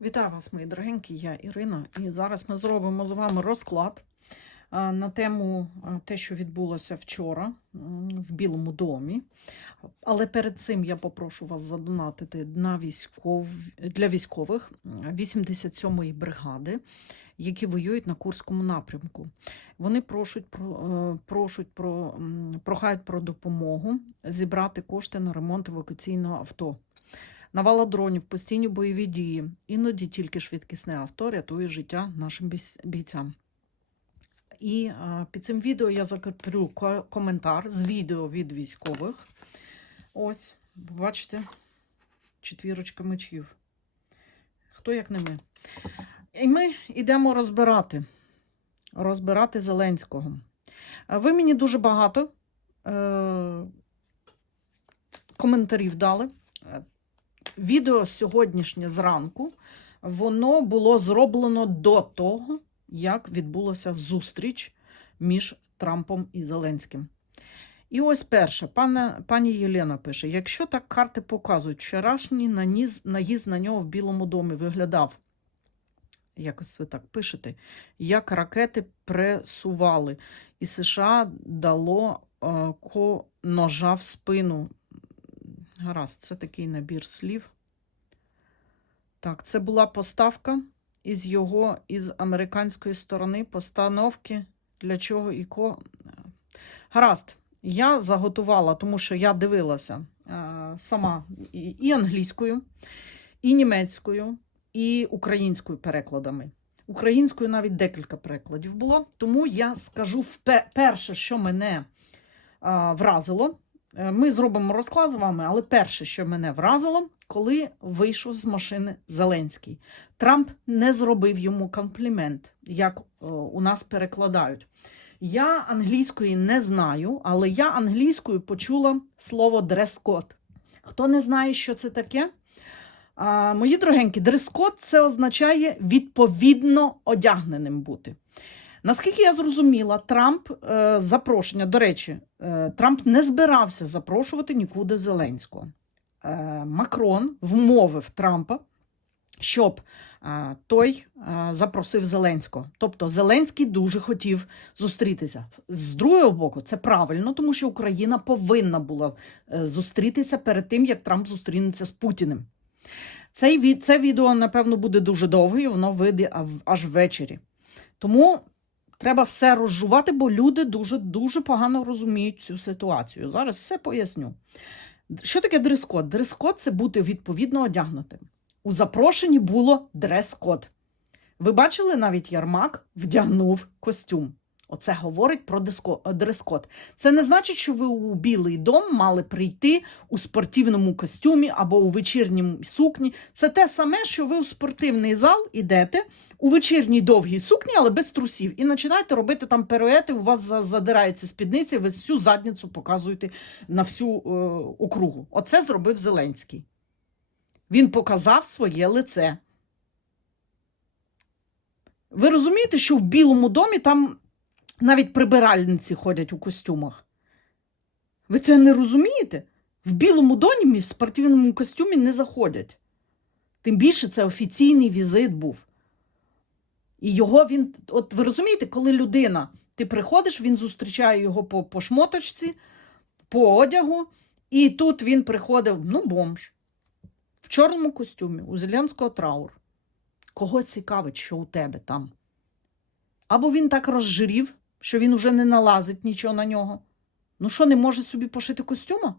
Вітаю вас, мої дорогенькі, я Ірина, і зараз ми зробимо з вами розклад на тему те, що відбулося вчора в Білому домі. Але перед цим я попрошу вас задонатити на військов... для військових 87-ї бригади, які воюють на Курському напрямку. Вони прошуть про, е, прошуть про, прохають про допомогу зібрати кошти на ремонт евакуаційного авто. Навала дронів, постійні бойові дії. Іноді тільки швидкісне авто рятує життя нашим бійцям. І е, під цим відео я закріплю коментар з відео від військових. Ось, бачите, четвірочка мечів. Хто як не ми. І ми йдемо розбирати. Розбирати Зеленського. Е, Ви мені дуже багато е, коментарів дали. Відео сьогоднішнє зранку воно було зроблено до того, як відбулася зустріч між Трампом і Зеленським. І ось перше, пане, пані Єлена пише: якщо так карти показують, вчорашній наніс, наїзд на нього в Білому домі виглядав, якось ви так пишете, як ракети пресували, і США дало е, ножа в спину. Гаразд, це такий набір слів. Так, це була поставка із його, із американської сторони, постановки для чого і ко. Гаразд, я заготувала, тому що я дивилася е, сама і, англійською, і німецькою, і українською перекладами. Українською навіть декілька перекладів було. Тому я скажу перше, що мене а, вразило. Е, Ми зробимо розклад з вами, але перше, що мене вразило, коли вийшов з машини Зеленський. Трамп не зробив йому комплімент, як е, у нас перекладають. Я англійської не знаю, але я англійською почула слово дрес-код. Хто не знає, що це таке? А, мої дорогенькі, дрес-код це означає відповідно одягненим бути. Наскільки я зрозуміла, Трамп е, запрошення, до речі, е, Трамп не збирався запрошувати нікуди Зеленського. Е, Макрон вмовив Трампа, щоб е, той е, запросив Зеленського. Тобто Зеленський дуже хотів зустрітися. З другого боку, це правильно, тому що Україна повинна була е, зустрітися перед тим, як Трамп зустрінеться з Путіним. Цей, це відео, напевно, буде дуже довге, воно вийде аж ввечері. Тому треба все розжувати, бо люди дуже дуже погано розуміють цю ситуацію. Зараз все поясню. Що таке дрес-код? Дрес-код це бути відповідно одягнутим. У запрошенні було дрес-код. Ви бачили, навіть Ярмак вдягнув костюм. Оце говорить про е, дрес-код. Це не значить, що ви у Білий дом мали прийти у спортивному костюмі або у вечірній сукні. Це те саме, що ви у спортивний зал ідете у вечірній довгій сукні, але без трусів, і починаєте робити там перуети, у вас задирається спідниця, ви всю задницю показуєте на всю е, округу. Оце зробив Зеленський. Він показав своє лице. Ви розумієте, що в Білому домі там навіть прибиральниці ходять у костюмах? Ви це не розумієте? В Білому домі в спортивному костюмі не заходять. Тим більше це офіційний візит був. І його він. От ви розумієте, коли людина, ти приходиш, він зустрічає його по, по шмоточці, по одягу, і тут він приходив, ну, бомж, в чорному костюмі, у Зеленського траур. Кого цікавить, що у тебе там? Або він так розжирів, що він уже не налазить нічого на нього. Ну що, не може собі пошити костюма?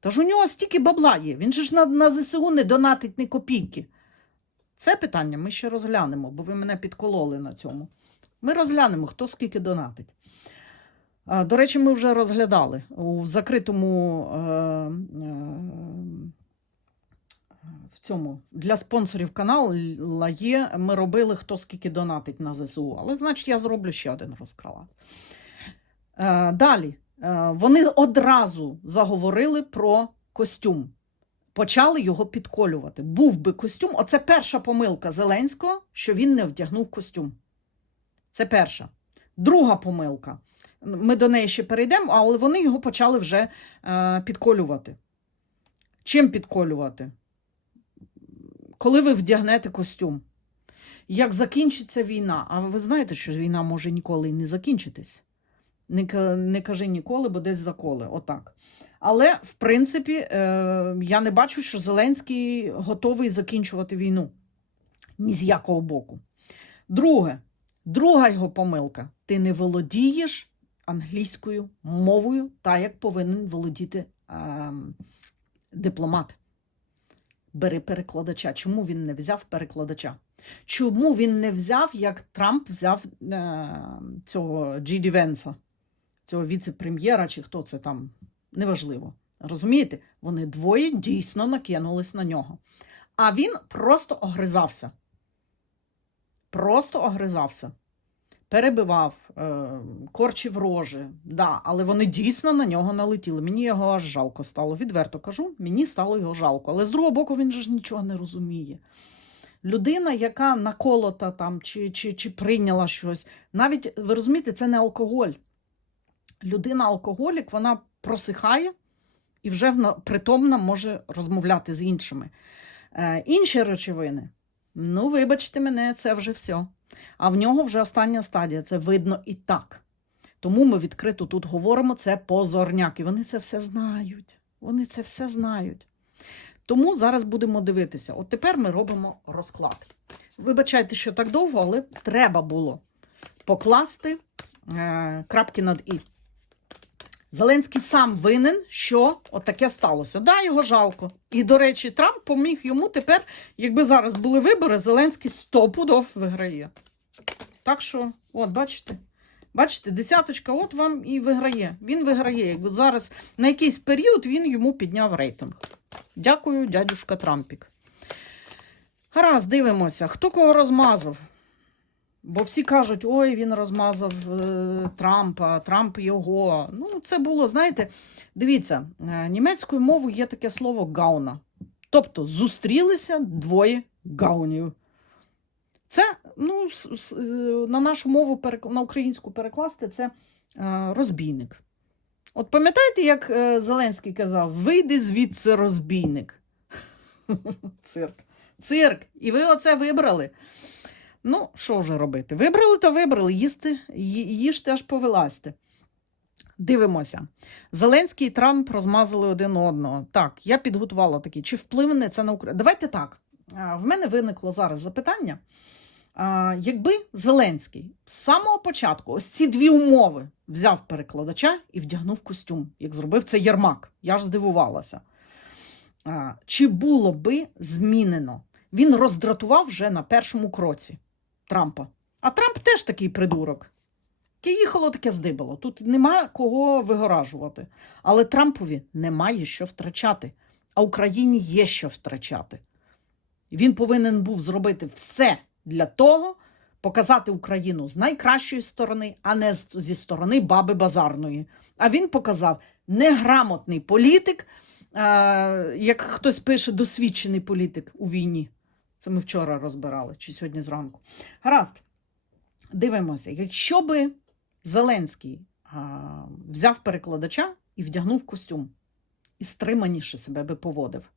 Та ж у нього стільки бабла є. Він же ж на, на ЗСУ не донатить ні копійки. Це питання ми ще розглянемо, бо ви мене підкололи на цьому. Ми розглянемо, хто скільки донатить. До речі, ми вже розглядали у закритому е, е, в цьому для спонсорів каналу є. Ми робили, хто скільки донатить на ЗСУ. Але, значить, я зроблю ще один розклад. Е, Далі. Е, Вони одразу заговорили про костюм. Почали його підколювати. Був би костюм. Оце перша помилка Зеленського, що він не вдягнув костюм. Це перша. Друга помилка. Ми до неї ще перейдемо, але вони його почали вже е, підколювати. Чим підколювати? Коли ви вдягнете костюм. Як закінчиться війна, а ви знаєте, що війна може ніколи і не закінчитись. Не, не кажи ніколи, бо десь заколи. Отак. Але, в принципі, е, я не бачу, що Зеленський готовий закінчувати війну. Ні з якого боку. Друге, друга його помилка: ти не володієш англійською мовою, так як повинен володіти е, дипломат. Бери перекладача. Чому він не взяв перекладача? Чому він не взяв, як Трамп взяв е, цього Джі Венса, цього віце-прем'єра, чи хто це там, неважливо. Розумієте? Вони двоє дійсно накинулись на нього. А він просто огризався. Просто огризався. Перебивав, е, корчив рожі. Да, але вони дійсно на нього налетіли. Мені його аж жалко стало. Відверто кажу, мені стало його жалко. Але з другого боку, він же ж нічого не розуміє. Людина, яка наколота там чи, чи, чи прийняла щось, навіть ви розумієте, це не алкоголь. Людина алкоголік, вона просихає і вже притомна може розмовляти з іншими. Е, інші речовини, ну, вибачте мене, це вже все. А в нього вже остання стадія, це видно і так. Тому ми відкрито тут говоримо, це позорняк. І вони це все знають. Вони це все знають. Тому зараз будемо дивитися. От тепер ми робимо розклад. Вибачайте, що так довго, але треба було покласти е, крапки над і. Зеленський сам винен, що отаке сталося. Да, його жалко. І, до речі, Трамп поміг йому тепер, якби зараз були вибори, Зеленський стопудов виграє. Так що, от, бачите, бачите, десяточка, от вам і виграє. Він виграє. Якби зараз на якийсь період він йому підняв рейтинг. Дякую, дядюшка Трампік. Гаразд, дивимося, хто кого розмазав. Бо всі кажуть, ой, він розмазав е, Трампа, Трамп його. Ну, це було, знаєте, дивіться, е, німецькою мовою є таке слово гауна. Тобто зустрілися двоє гаунів. Це, ну, е, на нашу мову, на українську перекласти, це розбійник. От пам'ятаєте, як Зеленський казав: вийди звідси розбійник. Цирк. Цирк. І ви оце вибрали. Ну, що вже робити? Вибрали, то вибрали, їсти, їжте аж повилазьте. Дивимося. Зеленський і Трамп розмазали один одного. Так, я підготувала такі. Чи впливне це на Україну? Давайте так. В мене виникло зараз запитання. Якби Зеленський з самого початку ось ці дві умови взяв перекладача і вдягнув костюм, як зробив це Єрмак, я ж здивувалася. Чи було би змінено? Він роздратував вже на першому кроці Трампа. А Трамп теж такий придурок. Яке їхало, таке здибало. Тут нема кого вигоражувати. Але Трампові немає що втрачати, а Україні є що втрачати. Він повинен був зробити все для того, показати Україну з найкращої сторони, а не зі сторони баби базарної. А він показав неграмотний політик, е, як хтось пише, досвідчений політик у війні. Це ми вчора розбирали, чи сьогодні зранку. Гаразд, дивимося, якщо би Зеленський а, взяв перекладача і вдягнув костюм, і стриманіше себе би поводив.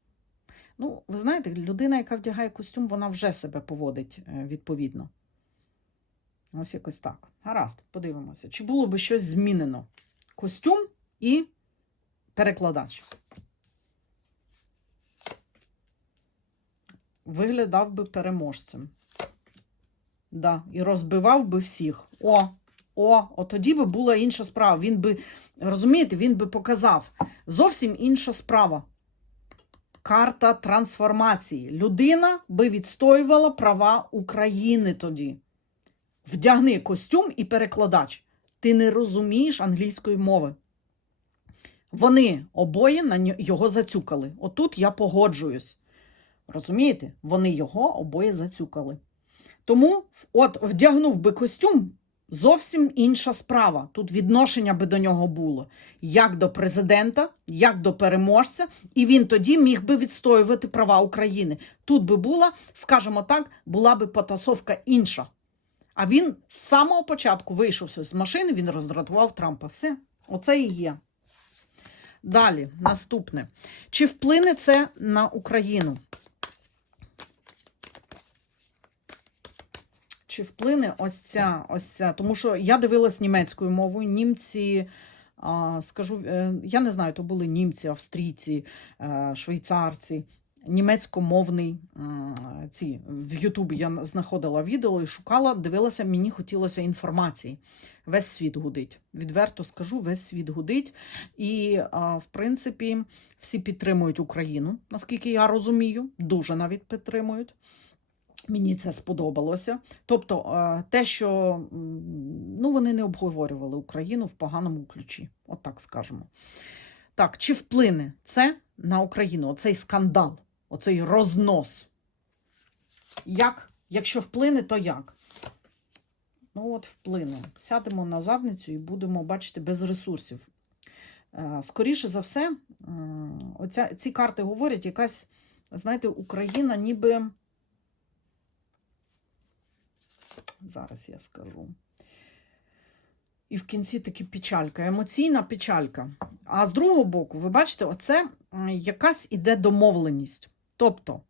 Ну, ви знаєте, людина, яка вдягає костюм, вона вже себе поводить е, відповідно. Ось якось так. Гаразд, подивимося, чи було би щось змінено. Костюм і перекладач. Виглядав би переможцем. Да, і розбивав би всіх. О, о, от тоді би була інша справа. Він би, розумієте, він би показав зовсім інша справа. Карта трансформації. Людина би відстоювала права України тоді. Вдягни костюм і перекладач. Ти не розумієш англійської мови. Вони обоє на його зацюкали. Отут я погоджуюсь. Розумієте? Вони його обоє зацюкали. Тому, от вдягнув би костюм, зовсім інша справа. Тут відношення би до нього було як до президента, як до переможця, і він тоді міг би відстоювати права України. Тут би була, скажімо так, була би потасовка інша. А він з самого початку вийшовся з машини, він роздратував Трампа. Все, оце і є. Далі, наступне. Чи вплине це на Україну? Чи вплине ось ця, ось ця? Тому що я дивилась німецькою мовою. Німці, скажу, е, я не знаю, то були німці, австрійці, е, швейцарці. Німецькомовний ці в Ютубі я знаходила відео і шукала, дивилася, мені хотілося інформації. Весь світ гудить. Відверто скажу, весь світ гудить. І, в принципі, всі підтримують Україну, наскільки я розумію, дуже навіть підтримують. Мені це сподобалося. Тобто, е, те, що ну, вони не обговорювали Україну в поганому ключі, от так скажемо. Так, чи вплине це на Україну? Оцей скандал, оцей рознос? Як? Якщо вплине, то як? Ну, от вплине. Сядемо на задницю і будемо бачити без ресурсів. Е, Скоріше за все, оця, ці карти говорять, якась, знаєте, Україна ніби. Зараз я скажу. І в кінці таки печалька, емоційна печалька. А з другого боку, ви бачите, оце якась іде домовленість. Тобто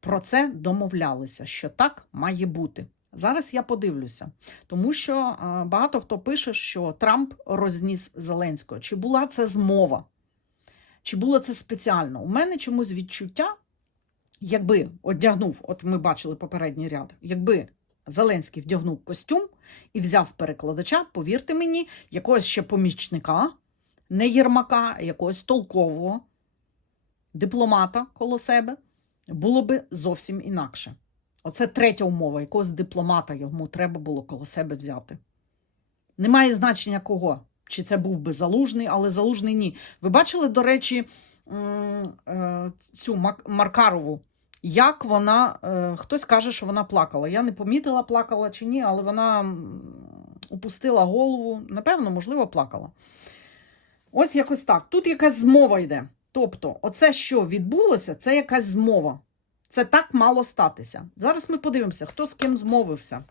про це домовлялися, що так має бути. Зараз я подивлюся, тому що багато хто пише, що Трамп розніс Зеленського. Чи була це змова? Чи було це спеціально? У мене чомусь відчуття, якби одягнув, от ми бачили попередній ряд, якби Зеленський вдягнув костюм і взяв перекладача, повірте мені, якогось ще помічника, не Єрмака, а якогось толкового дипломата коло себе, було би зовсім інакше. Оце третя умова, якогось дипломата йому треба було коло себе взяти. Немає значення кого. Чи це був би залужний, але залужний ні. Ви бачили, до речі, е, цю Маркарову, як вона, е, хтось каже, що вона плакала. Я не помітила, плакала чи ні, але вона м, упустила голову. Напевно, можливо, плакала. Ось якось так. Тут якась змова йде. Тобто, оце, що відбулося, це якась змова. Це так мало статися. Зараз ми подивимося, хто з ким змовився.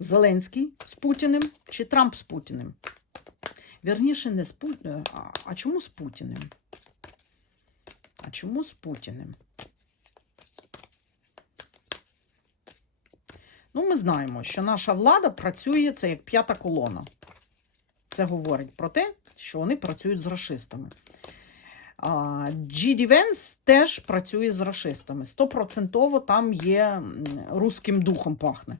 Зеленський з Путіним чи Трамп з Путіним? Вірніше, не з Путіним. А, а чому з Путіним? А чому з Путіним? Ну, ми знаємо, що наша влада працює це як п'ята колона. Це говорить про те, що вони працюють з расистами. Джі Венс теж працює з расистами. Стопроцентово там є м, руським духом пахне.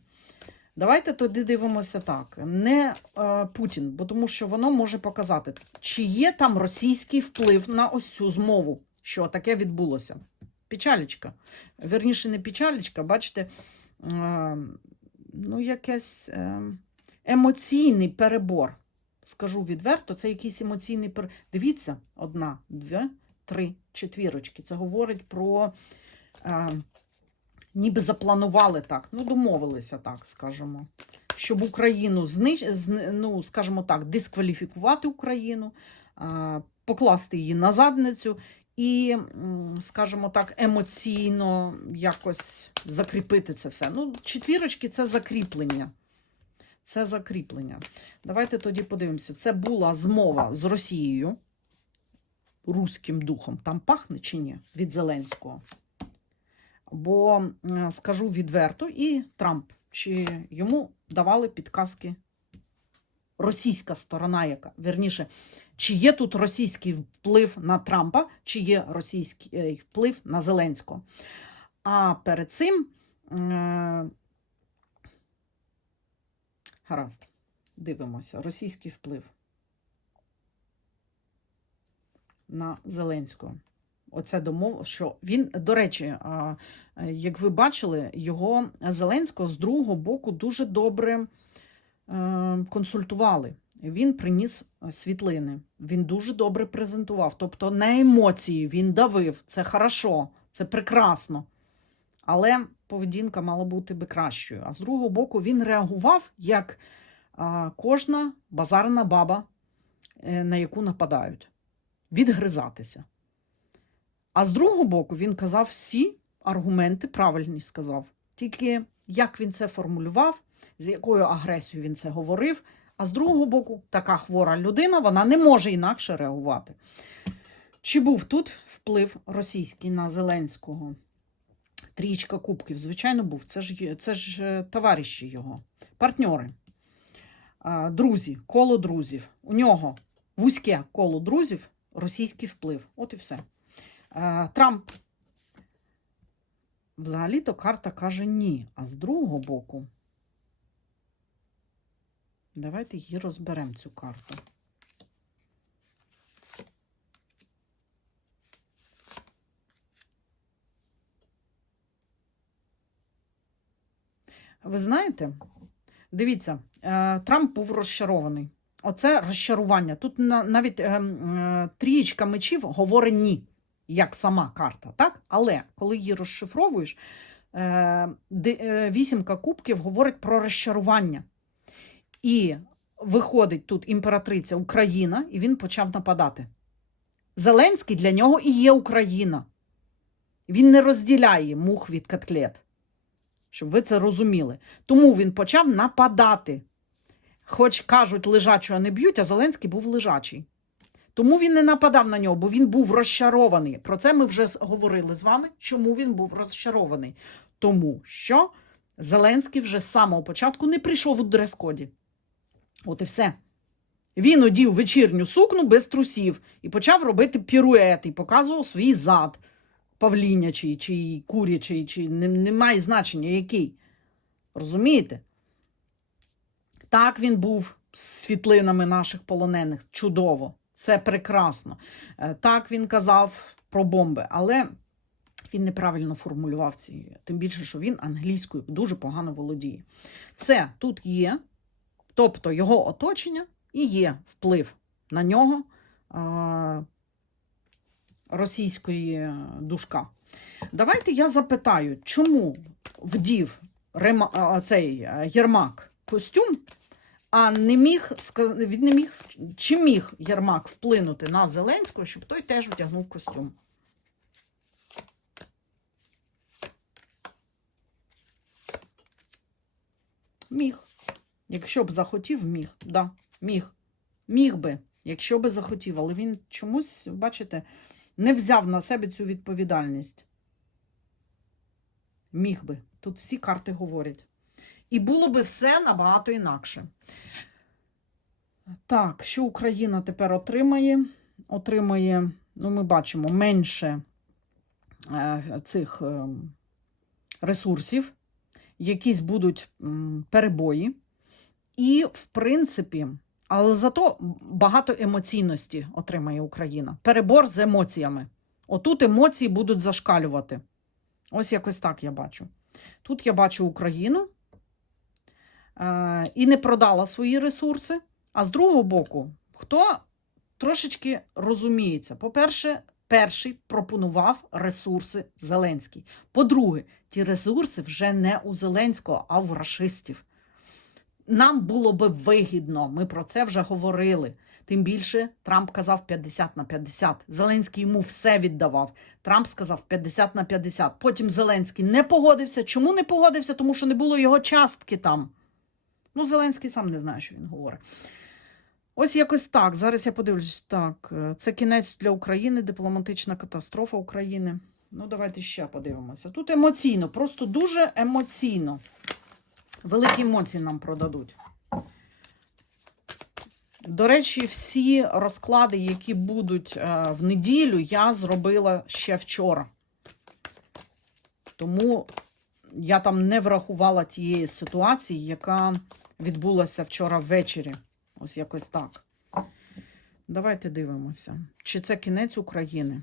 Давайте тоді дивимося так. Не е, Путін, бо тому що воно може показати, чи є там російський вплив на ось цю змову, що таке відбулося. Печалечка. Верніше, не печалечка, бачите, ну, якесь е, емоційний перебор. Скажу відверто, це якийсь емоційний перебор. Дивіться, одна, дві, три, четвірочки. Це говорить про. Е, ніби запланували так, ну, домовилися так, скажімо, щоб Україну знищ... ну, скажімо так, дискваліфікувати Україну, покласти її на задницю і, скажімо так, емоційно якось закріпити це все. Ну, четвірочки це закріплення. Це закріплення. Давайте тоді подивимося. Це була змова з Росією, руським духом. Там пахне чи ні від Зеленського? Бо скажу відверто, і Трамп, чи йому давали підказки російська сторона, яка верніше, чи є тут російський вплив на Трампа, чи є російський е, вплив на Зеленського. А перед цим е, гаразд, дивимося, російський вплив на Зеленського. Оце домов, що він, до речі, е, як ви бачили, його Зеленського з другого боку дуже добре е, консультували. Він приніс е, світлини, він дуже добре презентував. Тобто на емоції він давив. Це хорошо, це прекрасно. Але поведінка мала бути би кращою. А з другого боку, він реагував як кожна базарна баба, е, на яку нападають, відгризатися. А з другого боку, він казав всі аргументи правильні сказав. Тільки як він це формулював, з якою агресією він це говорив. А з другого боку, така хвора людина, вона не може інакше реагувати. Чи був тут вплив російський на Зеленського? Трієчка кубків, звичайно, був. Це ж, це ж е, товариші його, партньори, друзі, коло друзів. У нього вузьке коло друзів, російський вплив. От і все. Трамп. Взагалі-то карта каже ні. А з другого боку, давайте її розберемо, цю карту. Ви знаєте, дивіться, е, Трамп був розчарований. Оце розчарування. Тут навіть е, е, трієчка мечів говорить ні, як сама карта, так? Але коли її розшифровуєш, вісімка кубків говорить про розчарування. І виходить тут імператриця Україна, і він почав нападати. Зеленський для нього і є Україна. Він не розділяє мух від котлет. Щоб ви це розуміли. Тому він почав нападати. Хоч кажуть, лежачого не б'ють, а Зеленський був лежачий. Тому він не нападав на нього, бо він був розчарований. Про це ми вже говорили з вами. Чому він був розчарований? Тому що Зеленський вже з самого початку не прийшов у дрес-коді. От і все. Він одів вечірню сукню без трусів і почав робити піруети і показував свій зад павлінячий, чи курячий, чи не, не має значення який. Розумієте? Так він був з світлинами наших полонених. Чудово. Це прекрасно. Е, Так він казав про бомби, але він неправильно формулював ці, тим більше, що він англійською дуже погано володіє. Все тут є, тобто його оточення і є вплив на нього е, російської е, душка. Давайте я запитаю, чому вдів Рема, цей е, Єрмак костюм, а не міг він не міг, чи міг Єрмак вплинути на Зеленського, щоб той теж вдягнув костюм? Міг. Якщо б захотів, міг. Да, міг. Міг би, якщо би захотів, але він чомусь, бачите, не взяв на себе цю відповідальність. Міг би. Тут всі карти говорять. І було би все набагато інакше. Так, що Україна тепер отримає? Отримає, ну, ми бачимо, менше е, цих е, ресурсів, якісь будуть перебої. І, в принципі, але зато багато емоційності отримає Україна. Перебор з емоціями. Отут емоції будуть зашкалювати. Ось якось так я бачу. Тут я бачу Україну е, і не продала свої ресурси. А з другого боку, хто трошечки розуміється, по-перше, перший пропонував ресурси Зеленський. По-друге, ті ресурси вже не у Зеленського, а в рашистів. Нам було би вигідно, ми про це вже говорили. Тим більше Трамп казав 50 на 50. Зеленський йому все віддавав. Трамп сказав 50 на 50. Потім Зеленський не погодився. Чому не погодився? Тому що не було його частки там. Ну, Зеленський сам не знає, що він говорить. Ось якось так. Зараз я подивлюсь. Так, е, це кінець для України, дипломатична катастрофа України. Ну, давайте ще подивимося. Тут емоційно, просто дуже емоційно. Великі емоції нам продадуть. До речі, всі розклади, які будуть е, в неділю, я зробила ще вчора. Тому я там не врахувала тієї ситуації, яка відбулася вчора ввечері. Ось якось так. Давайте дивимося. Чи це кінець України?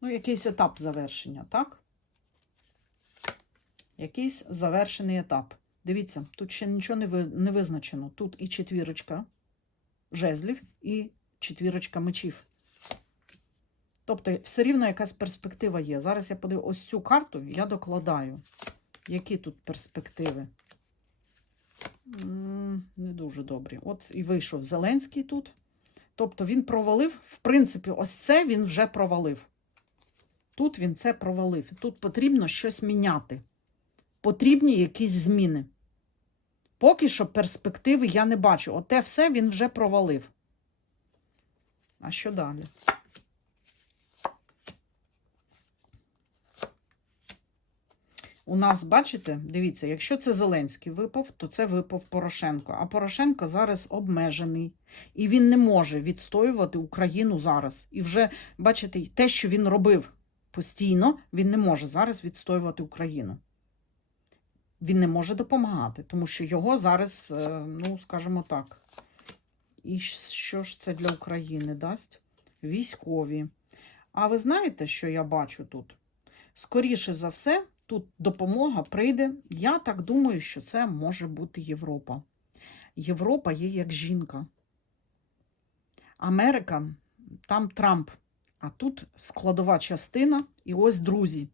Ну, якийсь етап завершення, так? Якийсь завершений етап. Дивіться, тут ще нічого не, ви, не визначено. Тут і четвірочка жезлів, і четвірочка мечів. Тобто, все рівно якась перспектива є. Зараз я подивлю ось цю карту, я докладаю. Які тут перспективи? Не дуже добрі. От і вийшов Зеленський тут. Тобто він провалив, в принципі, ось це він вже провалив. Тут він це провалив. Тут потрібно щось міняти. Потрібні якісь зміни. Поки що перспективи я не бачу. Оте все він вже провалив. А що далі? У нас, бачите, дивіться, якщо це Зеленський випав, то це випав Порошенко. А Порошенко зараз обмежений. І він не може відстоювати Україну зараз. І вже, бачите, те, що він робив постійно, він не може зараз відстоювати Україну. Він не може допомагати, тому що його зараз, е, ну, скажімо так. І що ж це для України дасть? Військові. А ви знаєте, що я бачу тут? Скоріше за все, тут допомога прийде. Я так думаю, що це може бути Європа. Європа є як жінка. Америка, там Трамп, а тут складова частина. І ось друзі.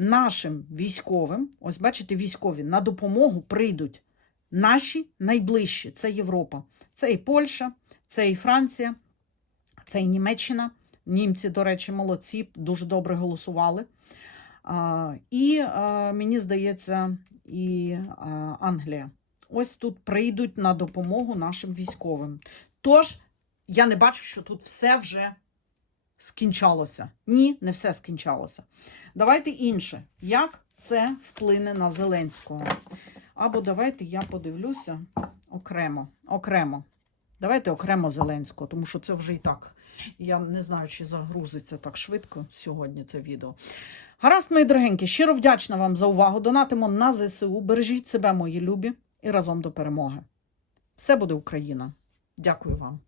Нашим військовим, ось бачите, військові на допомогу прийдуть наші найближчі це Європа. Це і Польща, це і Франція, це і Німеччина. Німці, до речі, молодці, дуже добре голосували. І мені здається, і Англія. Ось тут прийдуть на допомогу нашим військовим. Тож, я не бачу, що тут все вже скінчалося. Ні, не все скінчалося. Давайте інше. Як це вплине на Зеленського? Або давайте я подивлюся окремо. Окремо. Давайте окремо Зеленського, тому що це вже і так. Я не знаю, чи загрузиться так швидко сьогодні це відео. Гаразд, мої дорогенькі, щиро вдячна вам за увагу. Донатимо на ЗСУ. Бережіть себе, мої любі, і разом до перемоги. Все буде Україна. Дякую вам.